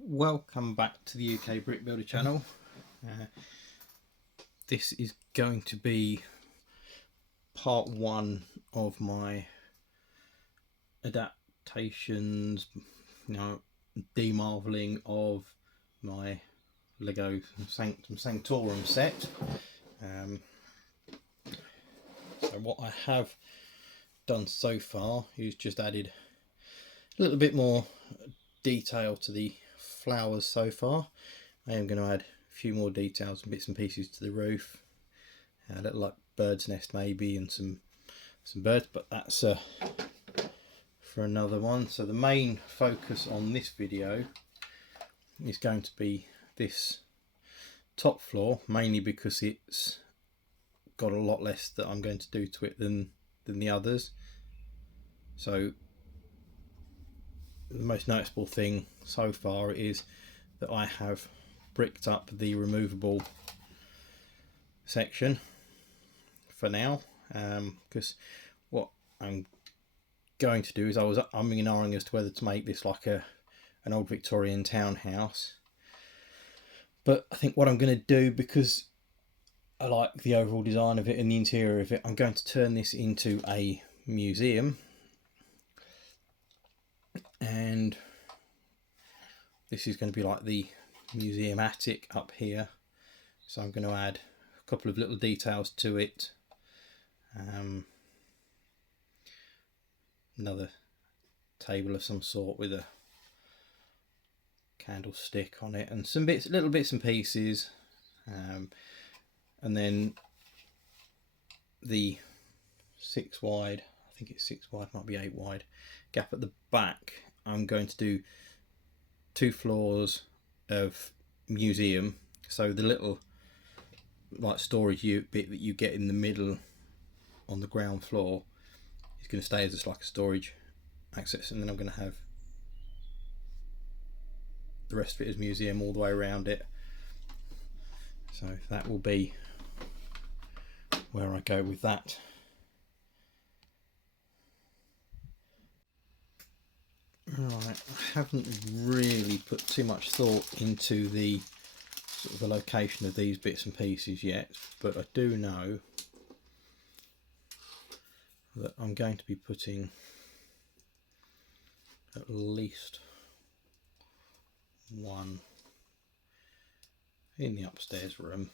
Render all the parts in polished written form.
Welcome back to the UK Brick Builder channel. This is going to be part one of my adaptations, demarveling of my Lego Sanctorum set. So what I have done so far is just added a little bit more detail to the flowers so far. I am going to add a few more details and bits and pieces to the roof, a little like bird's nest maybe, and some birds, but that's for another one. So the main focus on this video is going to be this top floor, mainly because it's got a lot less that I'm going to do to it than the others. So the most noticeable thing so far is that I have bricked up the removable section for now, because what I'm going to do is I was umming and ahhing as to whether to make this like an old Victorian townhouse, but I think what I'm going to do, because I like the overall design of it and the interior of it, I'm going to turn this into a museum. And this is going to be like the museum attic up here, so I'm going to add a couple of little details to it. Another table of some sort with a candlestick on it and some little bits and pieces, and then the 6 wide, I think it's 6 wide, might be 8 wide gap at the back. I'm going to do 2 floors of museum, so the little like storage bit that you get in the middle on the ground floor is going to stay as just like a storage access, and then I'm going to have the rest of it as museum all the way around it. So that will be where I go with that. Right, I haven't really put too much thought into the sort of the location of these bits and pieces yet, but I do know that I'm going to be putting at least one in the upstairs room,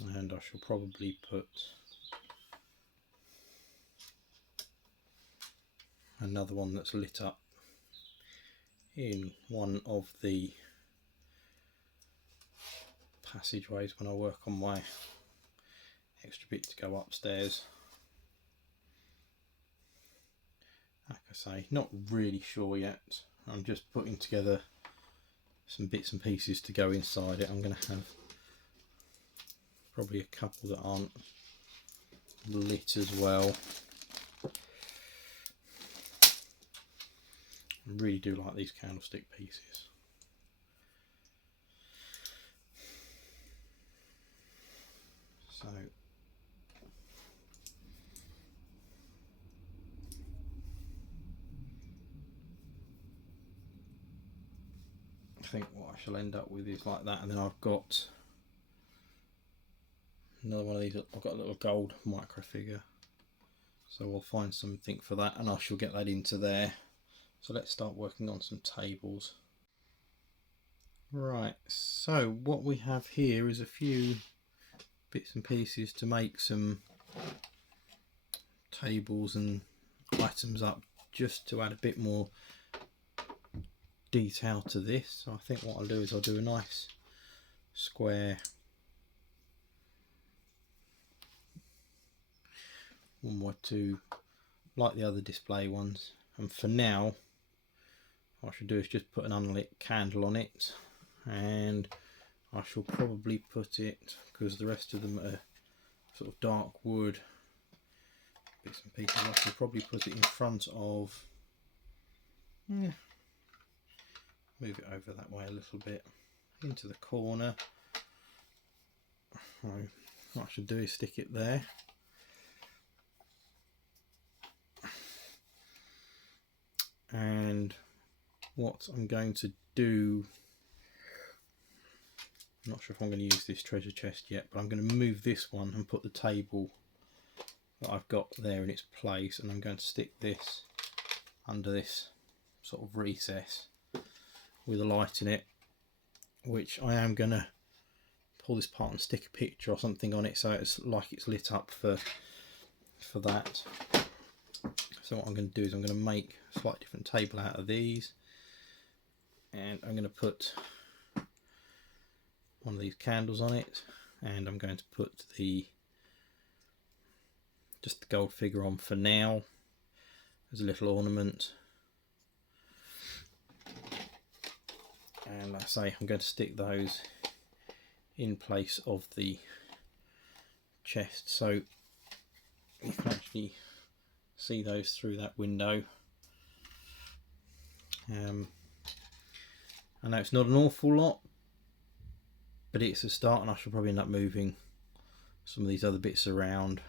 and I shall probably put another one that's lit up in one of the passageways when I work on my extra bit to go upstairs. Like I say, not really sure yet. I'm just putting together some bits and pieces to go inside it. I'm going to have probably a couple that aren't lit as well. I really do like these candlestick pieces. So I think what I shall end up with is like that, and then I've got another one of these. I've got a little gold micro figure, so I'll find something for that and I shall get that into there. So let's start working on some tables. Right, so what we have here is a few bits and pieces to make some tables and items up, just to add a bit more detail to this. So I think what I'll do is I'll do a nice square 1x2 like the other display ones, and for now what I should do is just put an unlit candle on it, and I shall probably put it, because the rest of them are sort of dark wood bits and pieces, I shall probably put it in front of, move it over that way a little bit into the corner. What I should do is stick it there. what I'm going to do, I'm not sure if I'm going to use this treasure chest yet, but I'm going to move this one and put the table that I've got there in its place, and I'm going to stick this under this sort of recess with a light in it, which I am going to pull this part and stick a picture or something on it so it's like it's lit up for that. So what I'm going to do is I'm going to make a slightly different table out of these, and I'm going to put one of these candles on it, and I'm going to put just the gold figure on for now as a little ornament. And like I say, I'm going to stick those in place of the chest, so you can actually see those through that window. I know it's not an awful lot, but it's a start, and I should probably end up moving some of these other bits around.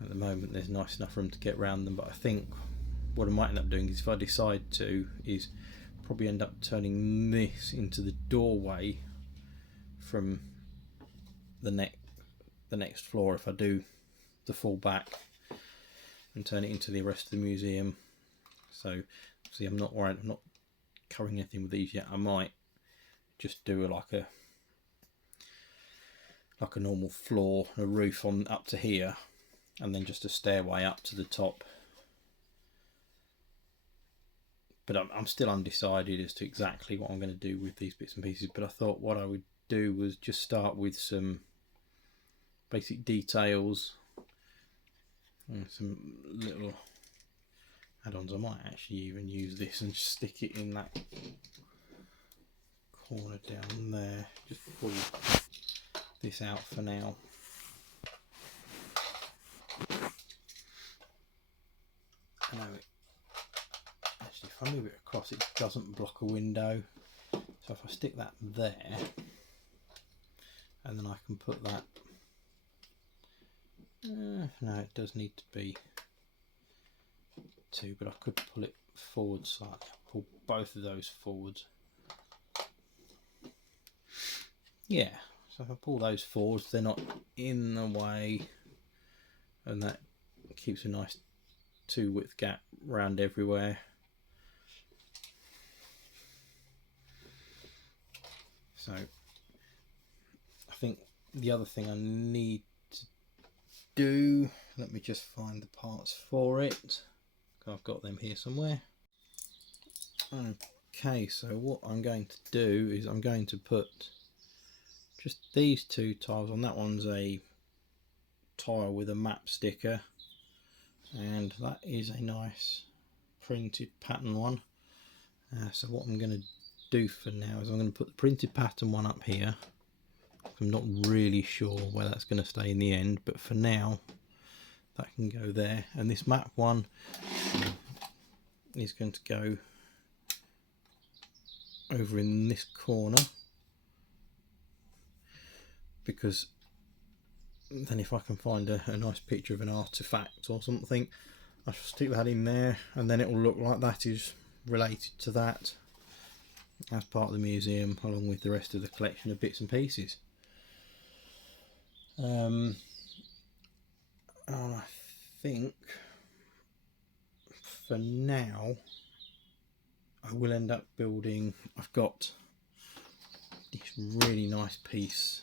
At the moment there's nice enough room to get around them, but I think what I might end up doing is, if I decide to, is probably end up turning this into the doorway from the next floor if I do the full back, and turn it into the rest of the museum. So see, I'm not worried, I'm not covering anything with these yet. I might just do like a normal floor, a roof on up to here, and then just a stairway up to the top. But I'm still undecided as to exactly what I'm going to do with these bits and pieces. But I thought what I would do was just start with some basic details and some little add-ons. I might actually even use this and stick it in that corner down there. Just pull this out for now. I know actually, if I move it across, it doesn't block a window. So if I stick that there, and then I can put that. No, it does need to be two, but I could pull it forward slightly. Pull both of those forwards. Yeah, so if I pull those forwards, they're not in the way, and that keeps a nice 2 width gap round everywhere. So I think the other thing I need to do, let me just find the parts for it. I've got them here somewhere. Okay, so what I'm going to do is I'm going to put just these 2 tiles on. That one's a tile with a map sticker, and that is a nice printed pattern one. So what I'm going to do for now is I'm going to put the printed pattern one up here. I'm not really sure where that's going to stay in the end, but for now that can go there, and this map one is going to go over in this corner, because then if I can find a nice picture of an artifact or something, I shall stick that in there, and then it will look like that is related to that as part of the museum, along with the rest of the collection of bits and pieces. And I think for now I will end up building, I've got this really nice piece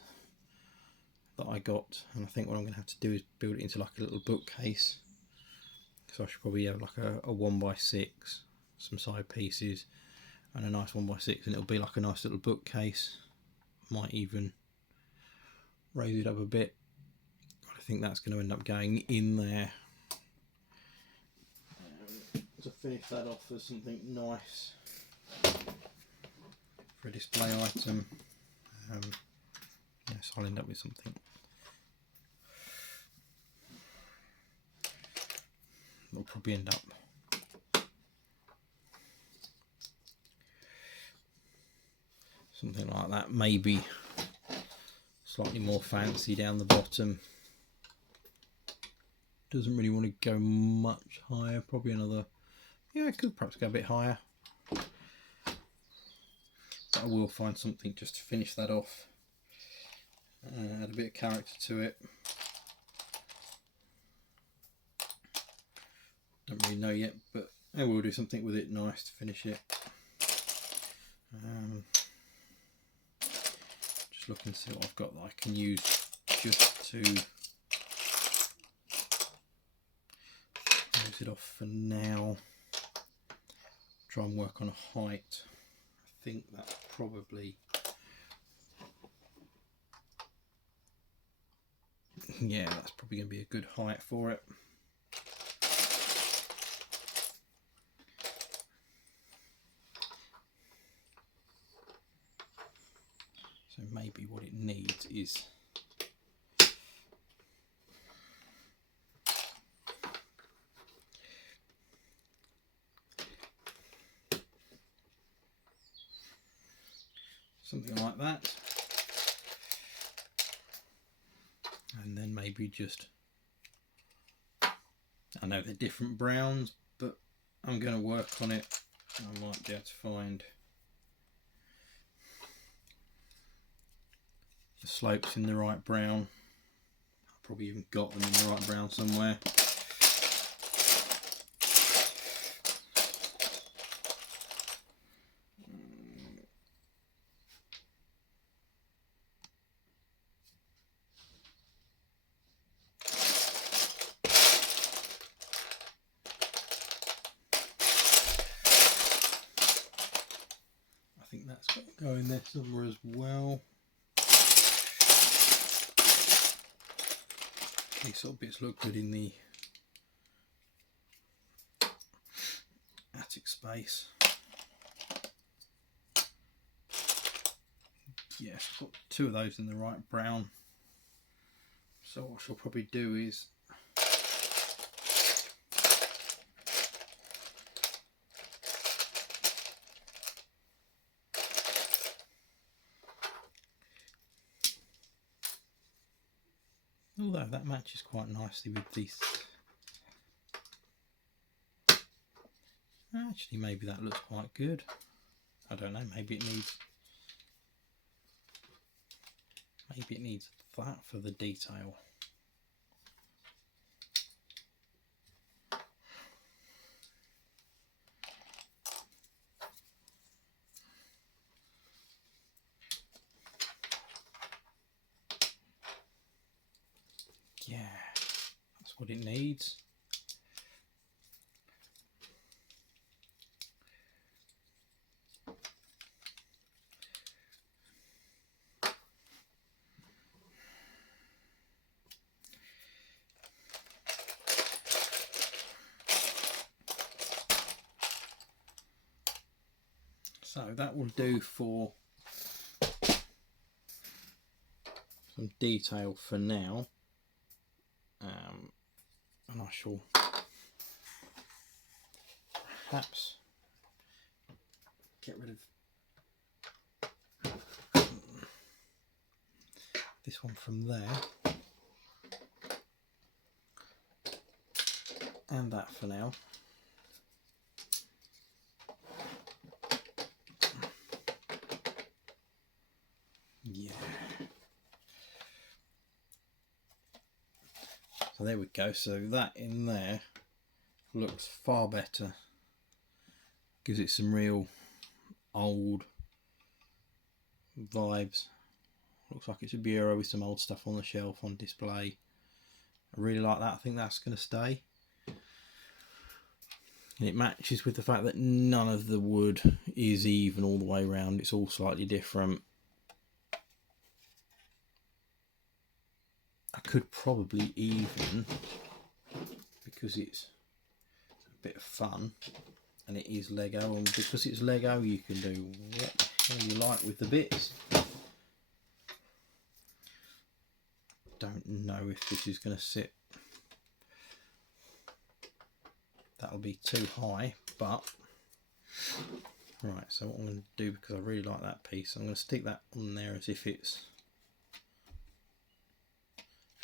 that I got, and I think what I'm going to have to do is build it into like a little bookcase. So I should probably have like a 1x6, some side pieces, and a nice 1x6, and it'll be like a nice little bookcase. Might even raise it up a bit. I think that's going to end up going in there. To finish that off as something nice for a display item. Yes, I'll end up with something. We'll probably end up something like that, maybe slightly more fancy down the bottom. Doesn't really want to go much higher, probably another Yeah, I could perhaps go a bit higher. But I will find something just to finish that off. Add a bit of character to it. Don't really know yet, but I will do something with it nice to finish it. Just look and see what I've got that I can use just to close it off for now. Try and work on a height. I think that's probably, yeah, that's probably going to be a good height for it. So maybe what it needs is something like that, and then maybe just, I know they're different browns, but I'm going to work on it. I might be able to find the slopes in the right brown. I've probably even got them in the right brown somewhere. I think that's got to go in there somewhere as well. These sort of bits look good in the attic space. Yes, I've got two of those in the right brown. So what I shall probably do is although that matches quite nicely with these. Actually, maybe that looks quite good. I don't know, maybe it needs that for the detail. Yeah, that's what it needs. So that will do for some detail for now. And I shall perhaps get rid of this one from there and that for now. Yeah. So there we go. So that in there looks far better. Gives it some real old vibes. Looks like it's a bureau with some old stuff on the shelf on display. I really like that. I think that's going to stay. And it matches with the fact that none of the wood is even all the way around. It's all slightly different. I could probably even, because it's a bit of fun and it is Lego, and because it's Lego you can do what the hell you like with the bits. Don't know if this is going to sit, that'll be too high, but right, so what I'm going to do, because I really like that piece, I'm going to stick that on there as if it's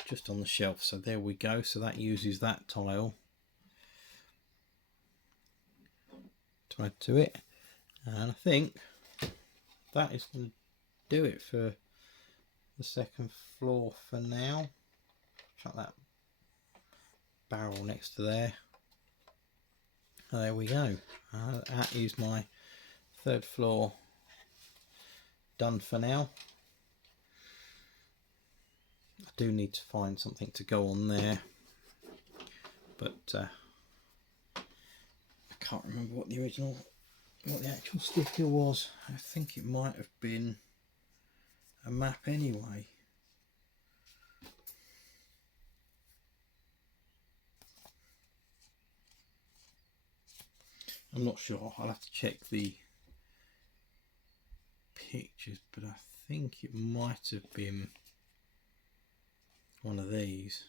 just on the shelf. So there we go. So that uses that tile. to add to it, and I think that is going to do it for the second floor for now. Chuck that barrel next to there. There we go. That is my third floor done for now. I do need to find something to go on there, but I can't remember what the actual sticker was. I think it might have been a map anyway. I'm not sure, I'll have to check the pictures, but I think it might have been one of these.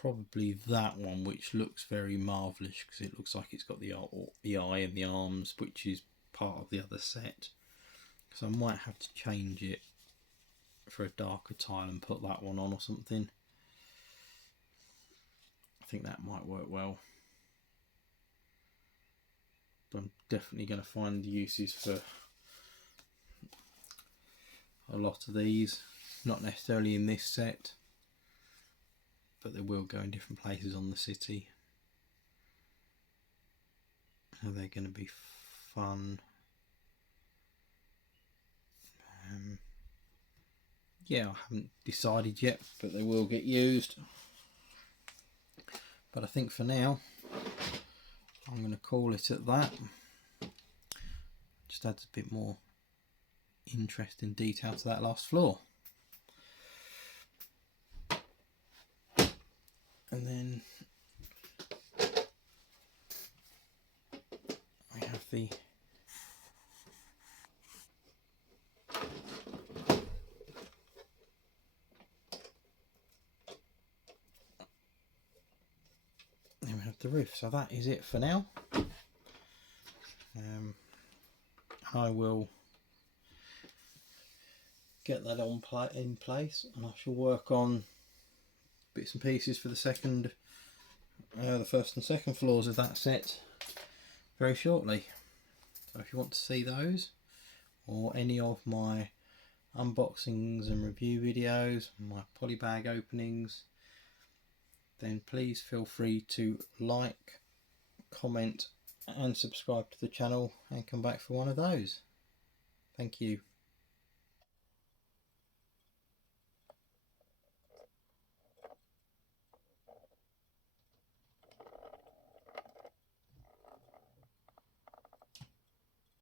Probably that one, which looks very marvellous because it looks like it's got the eye and the arms, which is part of the other set. So I might have to change it for a darker tile and put that one on or something. I think that might work well. But I'm definitely going to find uses for a lot of these. Not necessarily in this set, but they will go in different places on the city. And they're going to be fun. Yeah, I haven't decided yet, but they will get used. But I think for now, I'm going to call it at that. Just adds a bit more interest and detail to that last floor. And then we have the roof. So that is it for now. I will get that in place, and I shall work on bits and pieces for the first and second floors of that set very shortly. So if you want to see those or any of my unboxings and review videos, my polybag openings, then please feel free to like, comment and subscribe to the channel and come back for one of those. Thank you.